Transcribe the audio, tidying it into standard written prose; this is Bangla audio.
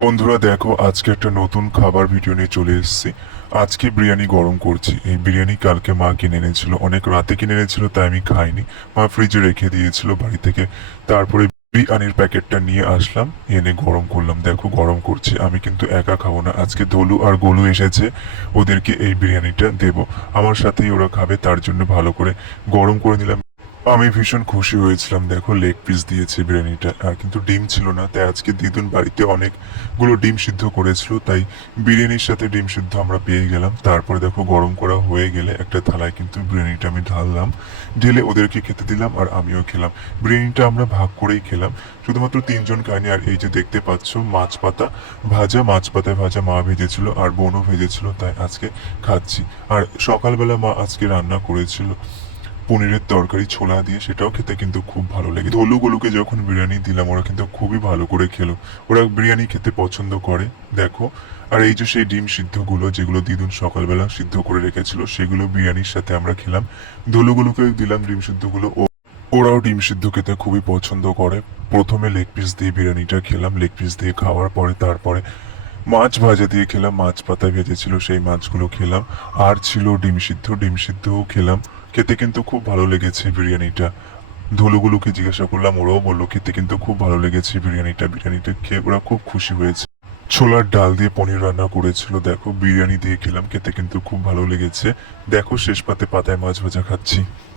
বন্ধুরা দেখো, আজকে একটা নতুন খাবার ভিডিও নিয়ে চলে এসেছি। আজকে বিরিয়ানি গরম করছি। এই বিরিয়ানি কালকে মা কিনে এনেছিল, অনেক রাতে কিনে এনেছিল, তাই আমি খাইনি। মা ফ্রিজে রেখে দিয়েছিল বাড়ি থেকে। তারপরে বিরিয়ানির প্যাকেটটা নিয়ে আসলাম, এনে গরম করলাম। দেখো গরম করছি। আমি কিন্তু একা খাবো না, আজকে দলু আর গোলু এসেছে, ওদেরকে এই বিরিয়ানিটা দেব। আমার সাথেই ওরা খাবে, তার জন্য ভালো করে গরম করে নিলাম। আমি ভীষণ খুশি হয়েছিলাম। দেখো লেগ পিস দিয়েছে বিরিয়ানিটা, আর কিন্তু ডিম ছিল না, তাই আজকে দিদুন বাড়িতে অনেকগুলো ডিম সিদ্ধ করেছিল, তাই বিরিয়ানির সাথে ডিম সিদ্ধ আমরা পেয়ে গেলাম। তারপরে দেখো গরম করা হয়ে গেলে একটা থালায় কিন্তু বিরিয়ানিটা আমি ঢাললাম, ঢেলে ওদেরকে খেতে দিলাম আর আমিও খেলাম। বিরিয়ানিটা আমরা ভাগ করেই খেলাম, শুধুমাত্র তিনজন খাইনি। আর এই যে দেখতে পাচ্ছ মাছ পাতা ভাজা, মাছ পাতায় ভাজা মা ভেজেছিল আর বোনও ভেজেছিল, তাই আজকে খাচ্ছি। আর সকালবেলা মা আজকে রান্না করেছিল পনিরের তরকারি ছোলা দিয়ে, সেটাও খেতে কিন্তু খুব ভালো লাগে। ধলুগুলোকে যখন বিরিয়ানি দিলাম, ওরা কিন্তু খুবই ভালো করে খেলো। ওরা বিরিয়ানি খেতে পছন্দ করে। দেখো, আর এই যে সেই ডিম সিদ্ধগুলো যেগুলো দিদুন সকালবেলা সিদ্ধ করে রেখেছিল, সেগুলো বিরিয়ানির সাথে আমরা খেলাম। ধলুগুলোকে দিলাম ডিম সিদ্ধগুলো, ওরাও ডিম সিদ্ধ খেতে খুবই পছন্দ করে। প্রথমে লেগ পিস দিয়ে বিরিয়ানিটা খেলাম, লেগ পিস দিয়ে খাওয়ার পরে তারপরে মাছ ভাজা দিয়ে খেলাম, মাছ পাতায় ভেজেছিল সেই মাছগুলো খেলাম। আর ছিল ডিম সিদ্ধ, ডিম সিদ্ধও খেলাম। খেতে কিন্তু খুব ভালো লেগেছে বিরিয়ানিটা। ধলুগুলোকে জিজ্ঞাসা করলাম, ওরাও বললো খেতে কিন্তু খুব ভালো লেগেছে বিরিয়ানিটা। বিরিয়ানিটা খেয়ে ওরা খুব খুশি হয়েছে। ছোলার ডাল দিয়ে পনির রান্না করেছিল। দেখো বিরিয়ানি দিয়ে খেলাম, খেতে কিন্তু খুব ভালো লেগেছে। দেখো শেষ পাতে পাতায় মাছ ভাজা খাচ্ছি।